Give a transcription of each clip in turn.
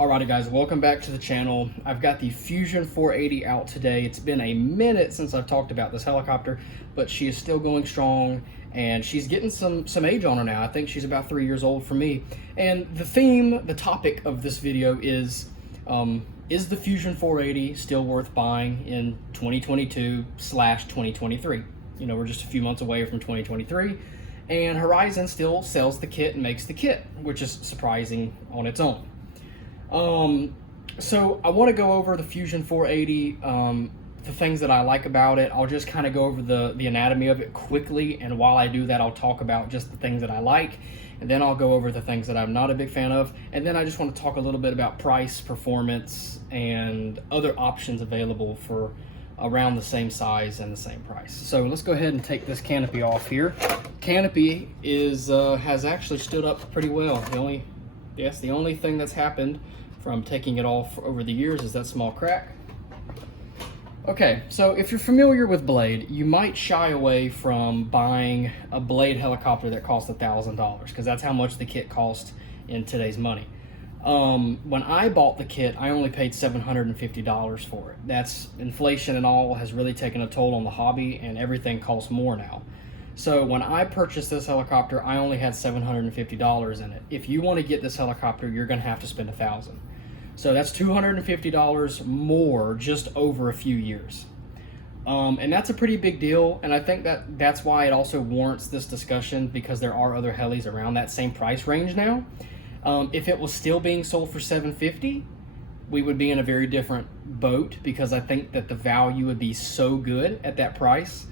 Alrighty guys, welcome back to the channel. I've got the Fusion 480 out today. It's been a minute since I've talked about this helicopter, but she is still going strong and she's getting some age on her now. I think she's about 3 years old for me. And the topic of this video is the Fusion 480 still worth buying in 2022/2023? You know, we're just a few months away from 2023 and Horizon still sells the kit and makes the kit, which is surprising on its own. So I want to go over the Fusion 480, the things that I like about it. I'll just kind of go over the anatomy of it quickly, and while I do that, I'll talk about just the things that I like, and then I'll go over the things that I'm not a big fan of, and then I just want to talk a little bit about price, performance, and other options available for around the same size and the same price. So let's go ahead and take this canopy off here. Canopy has actually stood up pretty well. The only thing that's happened from taking it off over the years is that small crack. Okay, so if you're familiar with Blade, you might shy away from buying a Blade helicopter that costs $1,000 because that's how much the kit cost in today's money. When I bought the kit, I only paid $750 for it. That's inflation and all has really taken a toll on the hobby, and everything costs more now. So when I purchased this helicopter, I only had $750 in it. If you want to get this helicopter, you're going to have to spend $1,000. So that's $250 more just over a few years. And that's a pretty big deal. And I think that's why it also warrants this discussion, because there are other helis around that same price range now. If it was still being sold for $750, we would be in a very different boat, because I think that the value would be so good at that price.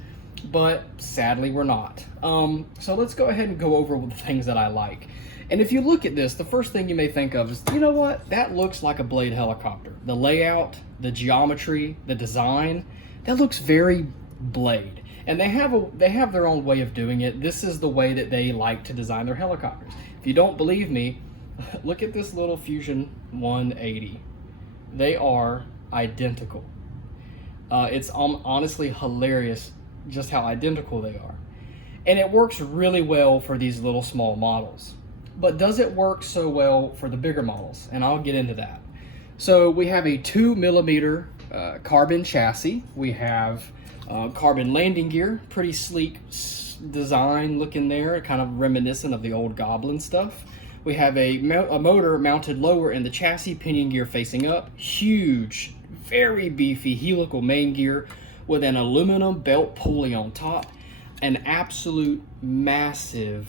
But sadly we're not. So let's go ahead and go over the things that I like. And if you look at this, the first thing you may think of is, you know what, that looks like a Blade helicopter. The layout, the geometry, the design, that looks very Blade. And they have their own way of doing it. This is the way that they like to design their helicopters. If you don't believe me, look at this little Fusion 180. They are identical. It's honestly hilarious just how identical they are. And it works really well for these little small models. But does it work so well for the bigger models? And I'll get into that. So we have a 2mm carbon chassis. We have carbon landing gear, pretty sleek design looking there, kind of reminiscent of the old Goblin stuff. We have a motor mounted lower in the chassis, pinion gear facing up, huge, very beefy helical main gear with an aluminum belt pulley on top, an absolute massive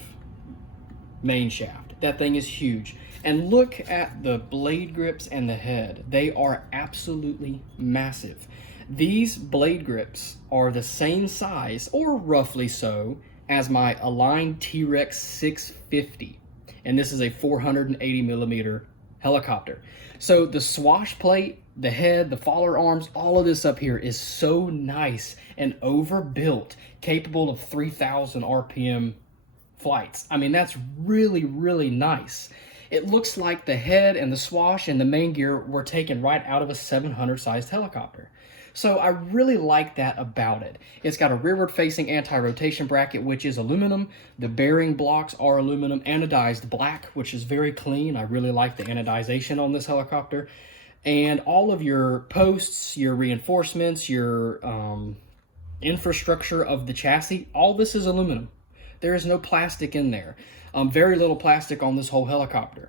main shaft. That thing is huge. And look at the blade grips and the head. They are absolutely massive. These blade grips are the same size, or roughly so, as my Align T-Rex 650. And this is a 480mm helicopter. So the swash plate, the head, the faller arms, all of this up here is so nice and overbuilt, capable of 3,000 RPM flights. I mean, that's really, really nice. It looks like the head and the swash and the main gear were taken right out of a 700 sized helicopter. So I really like that about it. It's got a rearward facing anti-rotation bracket, which is aluminum. The bearing blocks are aluminum, anodized black, which is very clean. I really like the anodization on this helicopter. And all of your posts, your reinforcements, your infrastructure of the chassis, all this is aluminum. There is no plastic in there. Very little plastic on this whole helicopter.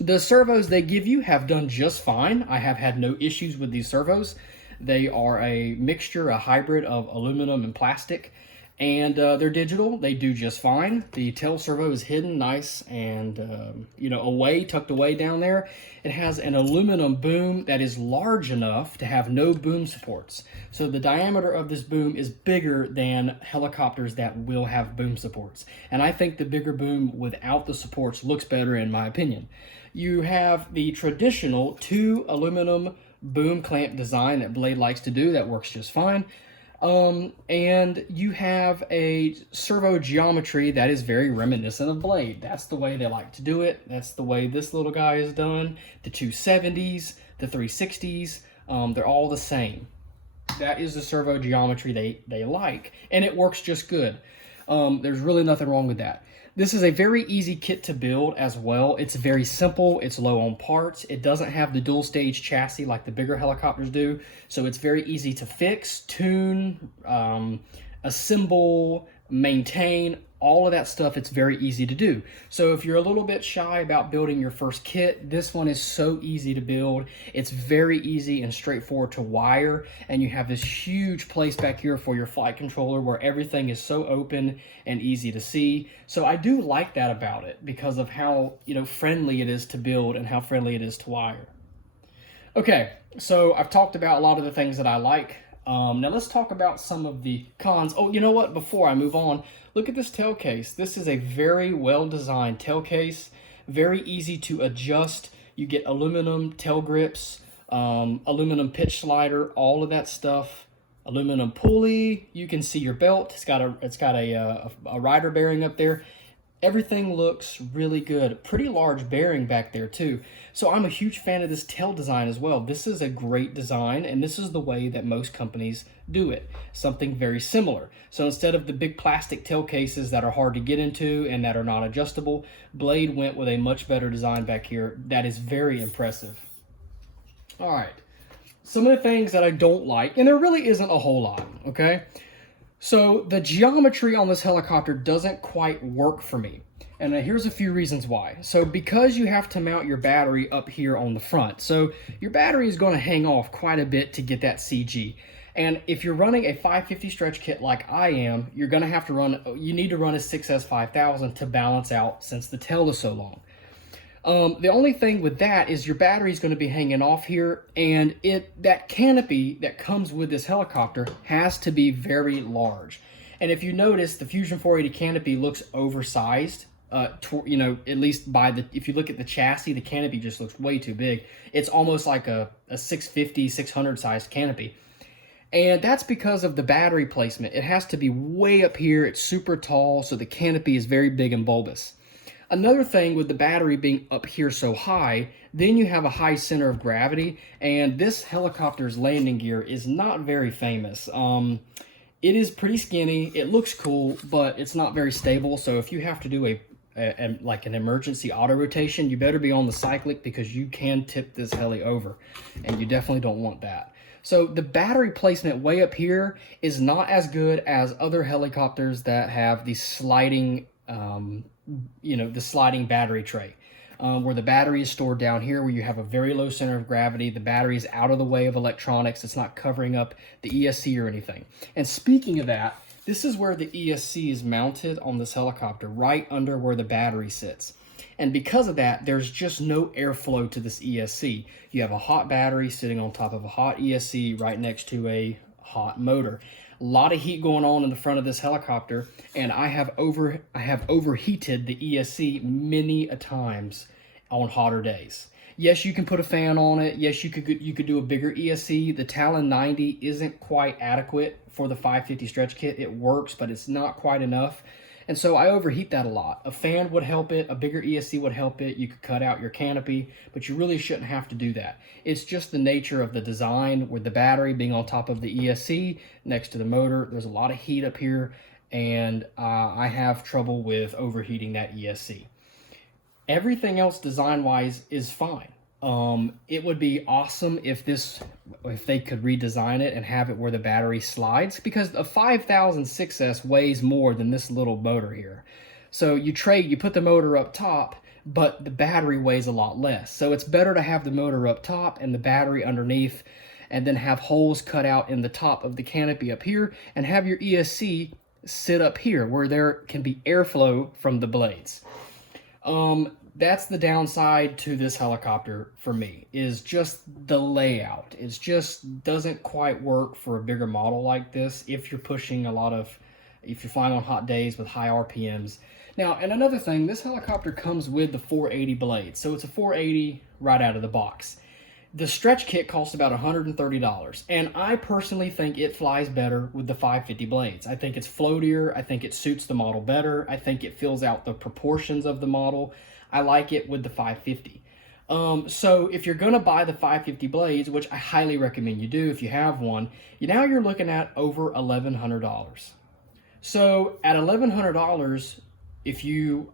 The servos they give you have done just fine. I have had no issues with these servos. They are a mixture, a hybrid of aluminum and plastic, and they're digital. They do just fine. The tail servo is hidden nice and tucked away down there. It has an aluminum boom that is large enough to have no boom supports. So the diameter of this boom is bigger than helicopters that will have boom supports. And I think the bigger boom without the supports looks better, in my opinion. You have the traditional 2 aluminum boom clamp design that Blade likes to do that works just fine. And you have a servo geometry that is very reminiscent of Blade. That's the way they like to do it. That's the way this little guy is done. The 270s, the 360s, they're all the same. That is the servo geometry they like, and it works just good. There's really nothing wrong with that. This is a very easy kit to build as well. It's very simple, it's low on parts, it doesn't have the dual stage chassis like the bigger helicopters do, so it's very easy to fix, tune, assemble, maintain, all of that stuff. It's very easy to do. So if you're a little bit shy about building your first kit, this one is so easy to build. It's very easy and straightforward to wire, and you have this huge place back here for your flight controller where everything is so open and easy to see. So I do like that about it because of how, friendly it is to build and how friendly it is to wire. Okay, so I've talked about a lot of the things that I like. Now let's talk about some of the cons. Oh, you know what? Before I move on, look at this tail case. This is a very well-designed tail case, very easy to adjust. You get aluminum tail grips, aluminum pitch slider, all of that stuff. Aluminum pulley. You can see your belt. It's got a rider bearing up there. Everything looks really good. Pretty large bearing back there too. So I'm a huge fan of this tail design as well. This is a great design, and this is the way that most companies do it. Something very similar. So instead of the big plastic tail cases that are hard to get into and that are not adjustable, Blade went with a much better design back here that is very impressive. All right, some of the things that I don't like, and there really isn't a whole lot, okay? So the geometry on this helicopter doesn't quite work for me. And here's a few reasons why. So because you have to mount your battery up here on the front. So your battery is going to hang off quite a bit to get that CG. And if you're running a 550 stretch kit like I am, you need to run a 6S5000 to balance out since the tail is so long. The only thing with that is your battery is going to be hanging off here, and that canopy that comes with this helicopter has to be very large. And if you notice, the Fusion 480 canopy looks oversized. At least if you look at the chassis, the canopy just looks way too big. It's almost like a 650, 600 size canopy. And that's because of the battery placement. It has to be way up here. It's super tall, so the canopy is very big and bulbous. Another thing with the battery being up here so high, then you have a high center of gravity, and this helicopter's landing gear is not very famous. It is pretty skinny, it looks cool, but it's not very stable, so if you have to do like an emergency auto rotation, you better be on the cyclic because you can tip this heli over, and you definitely don't want that. So the battery placement way up here is not as good as other helicopters that have the sliding the sliding battery tray, where the battery is stored down here, where you have a very low center of gravity. The battery is out of the way of electronics. It's not covering up the ESC or anything. And speaking of that, this is where the ESC is mounted on this helicopter, right under where the battery sits. And because of that, there's just no airflow to this ESC. You have a hot battery sitting on top of a hot ESC right next to a hot motor. A lot of heat going on in the front of this helicopter, and I have overheated the ESC many a times on hotter days. Yes, you can put a fan on it. Yes, you could do a bigger ESC. The Talon 90 isn't quite adequate for the 550 stretch kit. It works, but it's not quite enough. And so I overheat that a lot. A fan would help it, a bigger ESC would help it. You could cut out your canopy, but you really shouldn't have to do that. It's just the nature of the design with the battery being on top of the ESC next to the motor. There's a lot of heat up here, and I have trouble with overheating that ESC. Everything else design-wise is fine. It would be awesome if they could redesign it and have it where the battery slides, because a 5000 6S weighs more than this little motor here. So you put the motor up top, but the battery weighs a lot less. So it's better to have the motor up top and the battery underneath, and then have holes cut out in the top of the canopy up here, and have your ESC sit up here where there can be airflow from the blades. That's the downside to this helicopter for me, is just the layout. It just doesn't quite work for a bigger model like this if you're flying on hot days with high RPMs. Now, and another thing, this helicopter comes with the 480 blade, so it's a 480 right out of the box. The stretch kit costs about $130, and I personally think it flies better with the 550 blades. I think it's floatier, I think it suits the model better, I think it fills out the proportions of the model. I like it with the 550. So if you're going to buy the 550 blades, which I highly recommend you do if you have one, now you're looking at over $1,100. So at $1,100, if you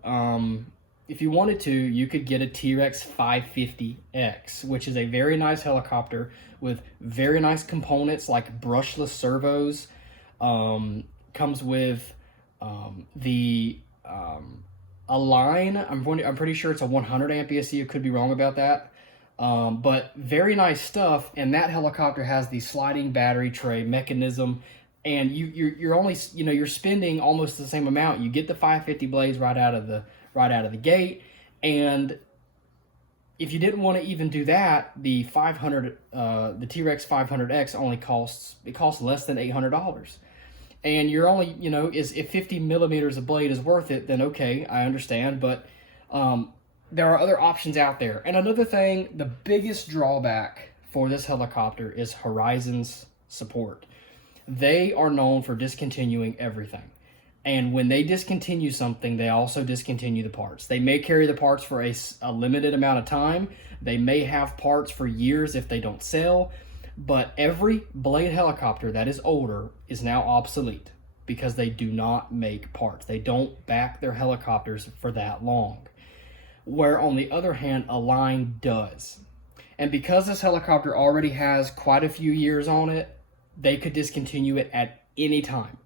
wanted to, you could get a T-Rex 550X, which is a very nice helicopter with very nice components like brushless servos. Comes with the Align. I'm pretty sure it's a 100 amp ESC. I could be wrong about that. But very nice stuff. And that helicopter has the sliding battery tray mechanism. And you're only, you're spending almost the same amount. You get the 550 blades right out of the gate. And if you didn't want to even do that, the T-Rex 500X only costs less than $800. And you're only, if 50 millimeters of blade is worth it, then okay, I understand. But there are other options out there. And another thing, the biggest drawback for this helicopter is Horizon's support. They are known for discontinuing everything. And when they discontinue something, they also discontinue the parts. They may carry the parts for a limited amount of time. They may have parts for years if they don't sell. But every Blade helicopter that is older is now obsolete because they do not make parts. They don't back their helicopters for that long. Where on the other hand, Align does. And because this helicopter already has quite a few years on it, they could discontinue it at any time.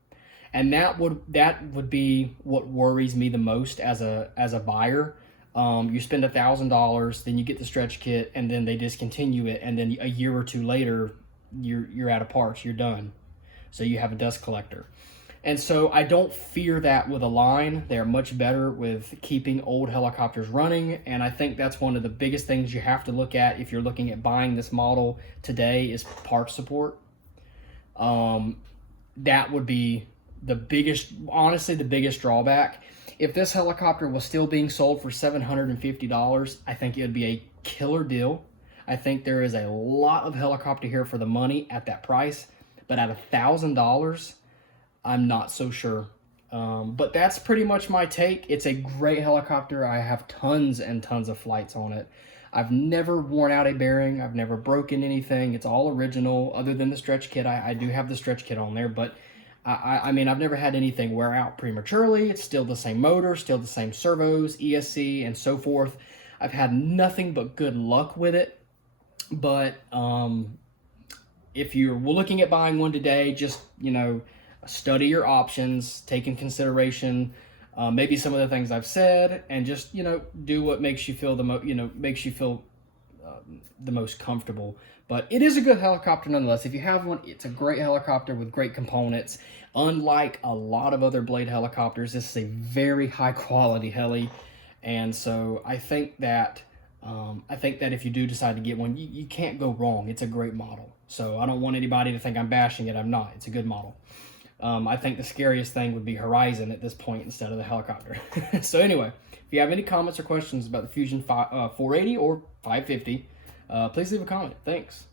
And that would be what worries me the most as a buyer. You spend $1,000, then you get the stretch kit, and then they discontinue it, and then a year or two later, you're out of parts, you're done. So you have a dust collector. And so I don't fear that with Align. They're much better with keeping old helicopters running, and I think that's one of the biggest things you have to look at if you're looking at buying this model today is parts support. That would be honestly the biggest drawback. If this helicopter was still being sold for $750, I think it would be a killer deal. I think there is a lot of helicopter here for the money at that price, but at $1,000, I'm not so sure. But that's pretty much my take. It's a great helicopter. I have tons and tons of flights on it. I've never worn out a bearing. I've never broken anything. It's all original other than the stretch kit. I do have the stretch kit on there, but I mean, I've never had anything wear out prematurely. It's still the same motor, still the same servos, ESC, and so forth. I've had nothing but good luck with it. But if you're looking at buying one today, just, study your options, take in consideration maybe some of the things I've said, and just, do what makes you feel the most comfortable. But it is a good helicopter nonetheless. If you have one, it's a great helicopter with great components. Unlike a lot of other Blade helicopters, this is a very high quality heli. And so I think that if you do decide to get one, you can't go wrong. It's a great model. So I don't want anybody to think I'm bashing it. I'm not. It's a good model. I think the scariest thing would be Horizon at this point instead of the helicopter. So anyway, if you have any comments or questions about the Fusion 480 or 550, please leave a comment. Thanks.